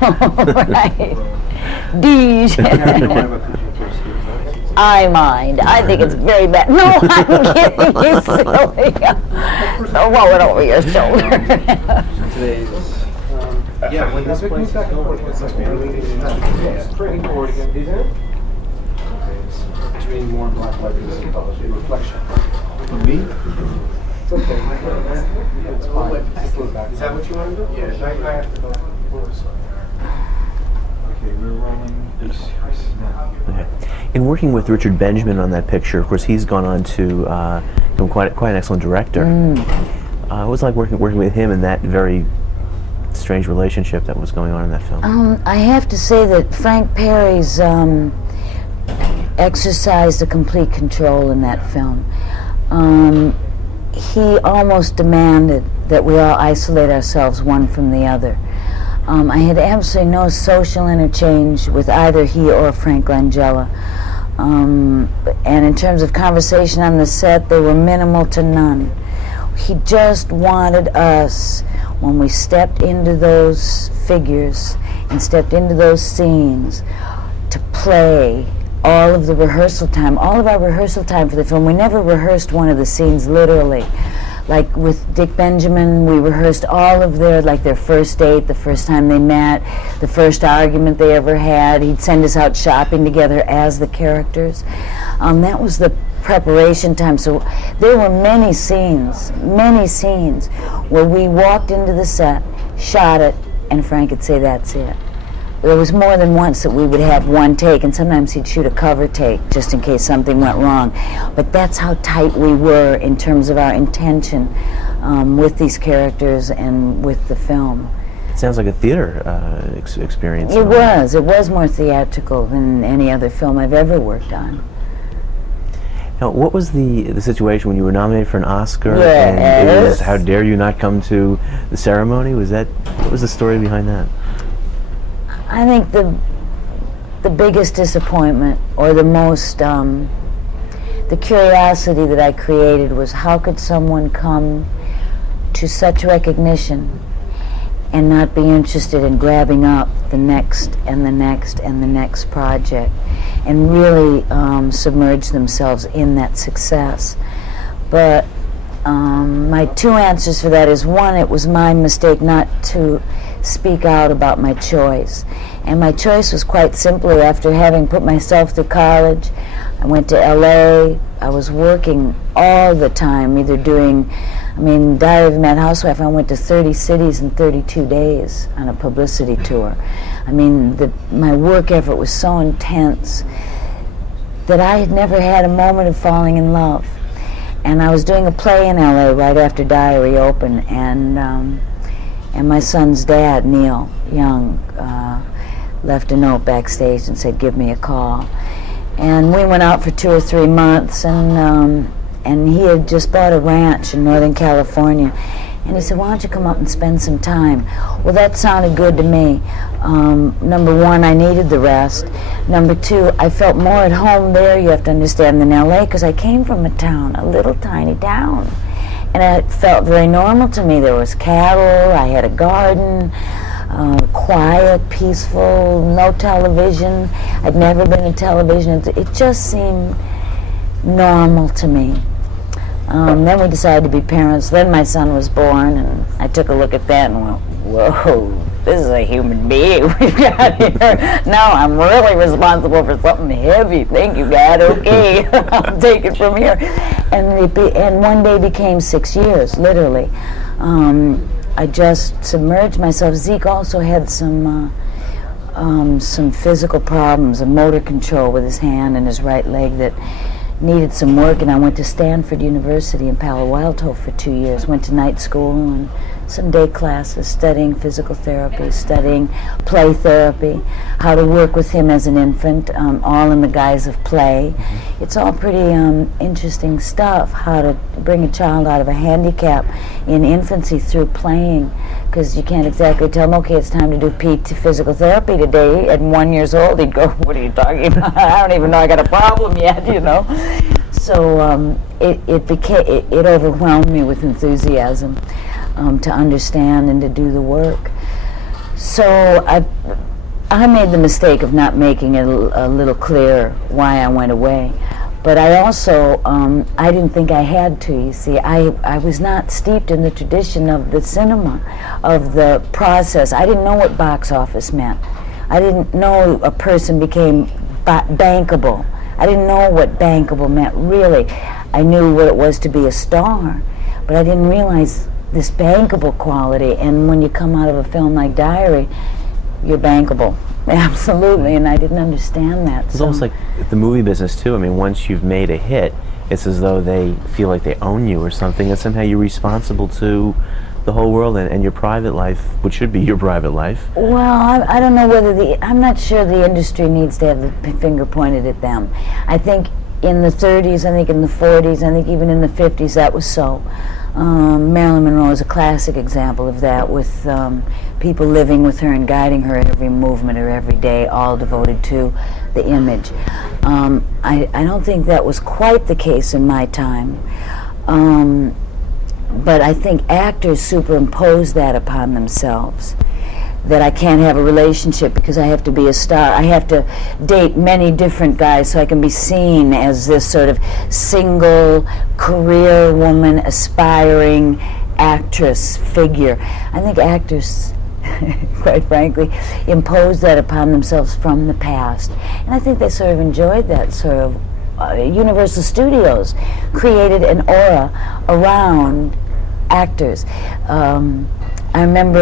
Right. DJ. I mind. I think it's very bad. No, I'm kidding. You silly. Roll it over your shoulder. Yeah, when this place is going, it's bring forward again. Between more and black light is a reflection. For me? It's okay. It's fine. Is that what you want to do? Yeah, I have to go. Okay, we're rolling this now. Okay. In working with Richard Benjamin on that picture, of course, he's gone on to become quite an excellent director. What was it like working with him in that very strange relationship that was going on in that film? I have to say that Frank Perry's exercised a complete control in that film. He almost demanded that we all isolate ourselves one from the other. I had absolutely no social interchange with either he or Frank Langella. And in terms of conversation on the set, they were minimal to none. He just wanted us, when we stepped into those figures and stepped into those scenes, to play all of the rehearsal time, all of our rehearsal time for the film. We never rehearsed one of the scenes literally. Like with Dick Benjamin, we rehearsed all of their first date, the first time they met, the first argument they ever had. He'd send us out shopping together as the characters. That was the preparation time. So there were many scenes where we walked into the set, shot it, and Frank would say, "That's it." There was more than once that we would have one take, and sometimes he'd shoot a cover take just in case something went wrong. But that's how tight we were in terms of our intention with these characters and with the film. It sounds like a theater experience. It was. It was more theatrical than any other film I've ever worked on. Now, what was the situation when you were nominated for an Oscar? Yes. And it was How Dare You Not Come to the Ceremony? What was the story behind that? I think the biggest disappointment, or the most, the curiosity that I created was, how could someone come to such recognition and not be interested in grabbing up the next and the next and the next project and really submerge themselves in that success. But my two answers for that is, one, it was my mistake not to speak out about my choice. And my choice was quite simply, after having put myself through college, I went to LA. I was working all the time, either doing, Diary of a Mad Housewife, I went to 30 cities in 32 days on a publicity tour. My work effort was so intense that I had never had a moment of falling in love. And I was doing a play in LA right after Diary opened, and my son's dad, Neil Young, left a note backstage and said, "Give me a call." And we went out for 2 or 3 months, and he had just bought a ranch in Northern California. And he said, "Why don't you come up and spend some time?" Well, that sounded good to me. Number one, I needed the rest. Number two, I felt more at home there, you have to understand, than LA, because I came from a town, a little tiny town. And it felt very normal to me. There was cattle, I had a garden, quiet, peaceful, no television. I'd never been to television. It just seemed normal to me. Then we decided to be parents. Then my son was born, and I took a look at that and went, "Whoa, this is a human being we've got here. Now I'm really responsible for something heavy. Thank you, God. Okay, I'll take it from here." And one day became 6 years, literally. I just submerged myself. Zeke also had some physical problems, a motor control with his hand and his right leg that needed some work, and I went to Stanford University in Palo Alto for 2 years, went to night school and some day classes, studying physical therapy, studying play therapy, how to work with him as an infant, all in the guise of play. It's all pretty interesting stuff, how to bring a child out of a handicap in infancy through playing, because you can't exactly tell him, "Okay, it's time to do PT physical therapy today." At 1 year old, he'd go, "What are you talking about? I don't even know I got a problem yet," you know. So it overwhelmed me with enthusiasm to understand and to do the work. So I made the mistake of not making it a little clear why I went away. But I also, I didn't think I had to, you see. I was not steeped in the tradition of the cinema, of the process. I didn't know what box office meant. I didn't know a person became bankable. I didn't know what bankable meant, really. I knew what it was to be a star, but I didn't realize this bankable quality. And when you come out of a film like Diary, you're bankable. Absolutely, and I didn't understand that. It's almost like the movie business too. I mean, once you've made a hit, it's as though they feel like they own you or something, and somehow you're responsible to the whole world and your private life, which should be your private life. Well, I don't know whether I'm not sure the industry needs to have the finger pointed at them. I think in the 30s, I think in the 40s, I think even in the 50s that was so. Marilyn Monroe is a classic example of that, with people living with her and guiding her every movement or every day, all devoted to the image. I don't think that was quite the case in my time, but I think actors superimpose that upon themselves, that I can't have a relationship because I have to be a star. I have to date many different guys so I can be seen as this sort of single career woman, aspiring actress figure. I think actors, quite frankly, impose that upon themselves from the past. And I think they sort of enjoyed that sort of Universal Studios created an aura around actors. I remember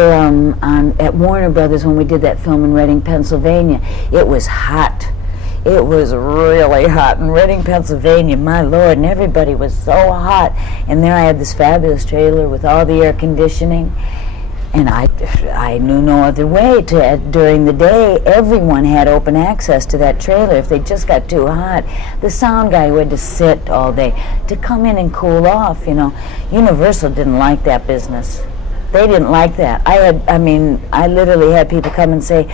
at Warner Brothers when we did that film in Reading, Pennsylvania, it was hot. It was really hot in Reading, Pennsylvania, my Lord, and everybody was so hot. And there I had this fabulous trailer with all the air conditioning, and I knew no other way to, during the day, everyone had open access to that trailer if they just got too hot. The sound guy who had to sit all day to come in and cool off, you know. Universal didn't like that business. They didn't like that. I literally had people come and say,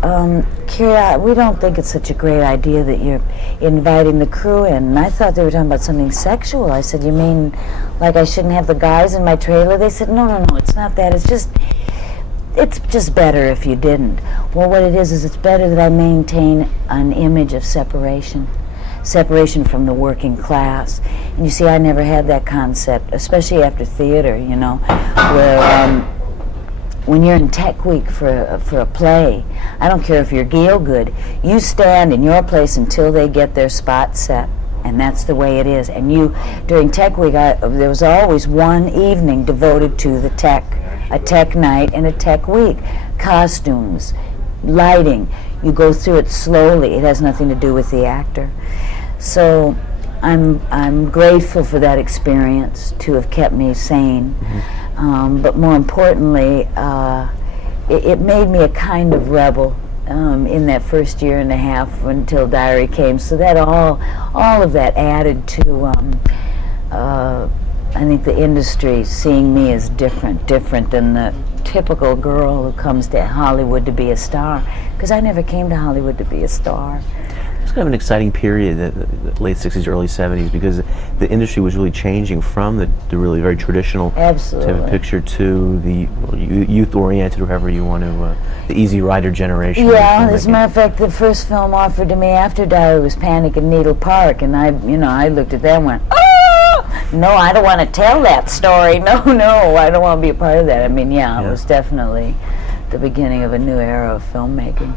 Kira, we don't think it's such a great idea that you're inviting the crew in. And I thought they were talking about something sexual. I said, you mean like I shouldn't have the guys in my trailer? They said, no, it's not that. It's just better if you didn't. Well, what it is it's better that I maintain an image of separation from the working class. And you see, I never had that concept, especially after theater, you know, where when you're in Tech Week for a play, I don't care if you're Gielgud, you stand in your place until they get their spot set. And that's the way it is. And you, during Tech Week, there was always one evening devoted to the tech, a tech night and a Tech Week. Costumes, lighting, you go through it slowly. It has nothing to do with the actor. So I'm grateful for that experience to have kept me sane. Mm-hmm. But more importantly, it made me a kind of rebel in that first year and a half until Diary came. So that all of that added to, I think, the industry seeing me as different than the typical girl who comes to Hollywood to be a star. Because I never came to Hollywood to be a star. It's kind of an exciting period, the late 60s, early 70s, because the industry was really changing from the really very traditional type of picture to the youth-oriented, or however you want to, the Easy Rider generation. Yeah, as a matter of fact, the first film offered to me after Diary was Panic in Needle Park, and I looked at that and went, oh! No, I don't want to tell that story. No, I don't want to be a part of that. I mean, yeah, it was definitely the beginning of a new era of filmmaking.